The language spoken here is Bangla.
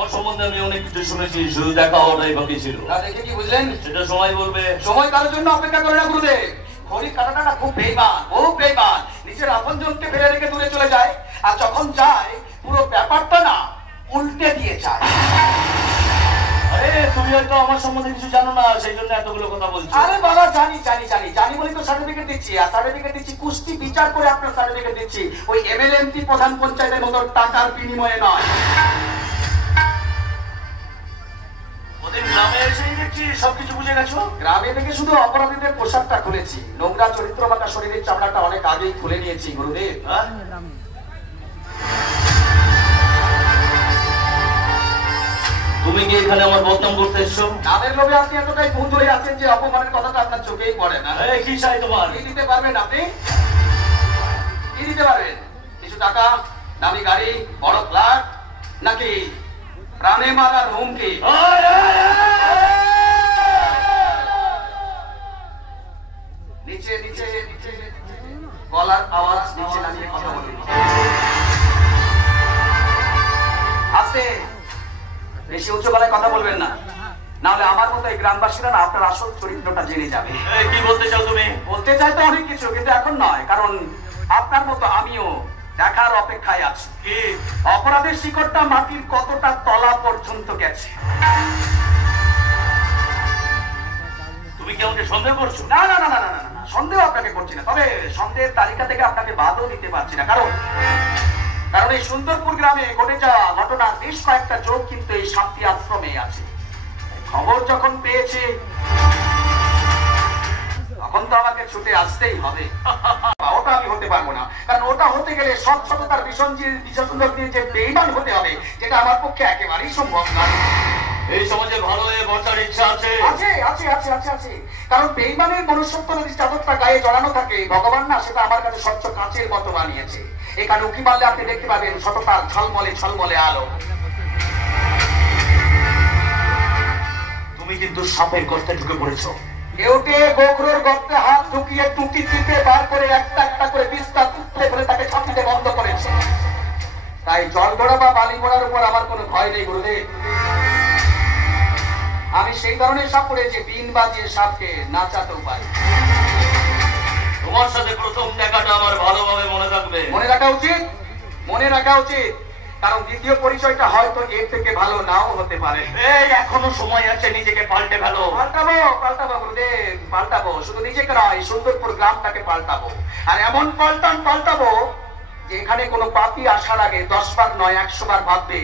তোমার সম্বন্ধে আমি অনেক কিছু শুনেছি, শুধু দেখা হওয়াটাই বাকি ছিল। দেখে কি বুঝলেন? সেটা সময় বলবে। সময় কারোর জন্য অপেক্ষা করে না গুরুদেব। ঘড়ির কাঁটাটা খুব বেইমান, নিজের আপনজনকে ফেলে রেখে দূরে চলে যায়, আর যখন যায় পুরো ব্যাপারটা না উল্টে দিয়ে যায়। আরে তুমি হয়তো আমার সম্বন্ধে কিছু জানো না, সেই জন্য এতগুলো কথা বলছো। আরে বাবা, জানি বলি তো সার্টিফিকেট দিচ্ছি। আর সার্টিফিকেট দিচ্ছি কুস্তি বিচার করে, আপনার সার্টিফিকেট দিচ্ছি ওই এমএলএ এমপি প্রধান পঞ্চায়েতের মতো টাকার বিনিময়ে নয়। ওদের গ্রামে এসেই দেখছি সবকিছু বুঝে গেছো। গ্রামে থেকে শুধু অপরাধীদের পোশাকটা খুলেছি, নোংরা চরিত্র বাঁকা শরীরের চামড়াটা অনেক আগেই খুলে নিয়েছি গুরুদেব। তুমি কি এখানে আমার বদনাম করতে এসছো? নামের লোভে আপনি এতটাই ভূত হয়ে আছেন যে অপমানের কথাটা আপনার চোখেই পড়ে না। কি চাই তোমার? কি দিতে পারবেন আপনি? কি দিতে পারবেন? কিছু টাকা, দামি গাড়ি, বড় ফ্ল্যাট, নাকি প্রাণে মারার হুমকি? নিচে নিচে নিচে গলার আওয়াজ নিচে নামিয়ে কথা বলুন। আস্তে, বেশি উচ্চ গলায় কথা বলবেন না, নাহলে আমার মতো এই গ্রামবাসীরা না আপনার আসল চরিত্রটা জেনে যাবে। কি বলতে চাও তুমি? বলতে চাই তো অনেক কিছু, কিন্তু এখন নয়, কারণ আপনার মতো আমিও দেখার অপেক্ষায় আছি কি অপরাধের শিকড়টা মাটির কতটা তলা পর্যন্ত গেছে। তুমি কি আমাকে সন্দেহ করছো? না না না না না না, সন্দেহ আপনাকে করছি না, তবে সন্দেহের তালিকা থেকে আপনাকে বাদও দিতে পারছি না, কারণ এই সুন্দরপুর গ্রামে ঘটে যাওয়া ঘটনার বেশ কয়েকটা যোগ কিন্তু এই শান্তি আশ্রমে আছে। খবর যখন পেয়েছি তখন তো আমাকে ছুটে আসতেই হবে। ওটা আমি হতে পারবো না, কারণ ওটা হতে গেলে সব সততার বিসর্জন দিয়ে যে বেঈমান হতে হবে, যেটা আমার পক্ষে একেবারেই সম্ভব নয়। এই সমাজে ভালো হয়ে বাঁচার ইচ্ছা আছে? আছে আছে আছে আছে আছে, কারণ বেঈমানের মনুষ্যত্ব যদি চাদরটা গায়ে জড়ানো থাকে, ভগবান না সেটা আমার কাছে স্বচ্ছ কাচের মতো বানিয়েছে। এখানে উকি মারলে আপনি দেখতে পাবেন সততার ঝলমলে ঝলমলে আলো। তুমি কিন্তু সাপের গর্তে ঢুকে পড়েছো। কেউটে গোখরোর গর্তে হাত ঢুকিয়ে টুটি টিপে বার করে একটা একটা করে বিস্তার তুলে ফেলে তাকে ছাপিতে বন্ধ করেছে। তাই জল গড়া বা বালি গড়ার উপর আমার কোনো ভয় নেই গুরুদেব। আমি সেই ধরনের সাপ পড়েছি, বিন বাজিয়ে সাপকে নাচাতেও পারি। তোমার সাথে প্রথম দেখাটা আমার ভালোভাবে মনে থাকবে। মনে রাখা উচিত, কারণ দ্বিতীয় পরিচয়টা হয়তো এর থেকে ভালো নাও হতে পারে। এই এখনো সময় আছে, নিজেকে পাল্টে ফেলো। পাল্টাবো গুরুদেব, পাল্টাবো। শুধু নিজেকে নয়, সুন্দরপুর গ্রামটাকে পাল্টাবো। আর এমন পাল্টাবো যে এখানে কোনো পাপী আসার আগে 10 বার নয় 100 বার ভাববে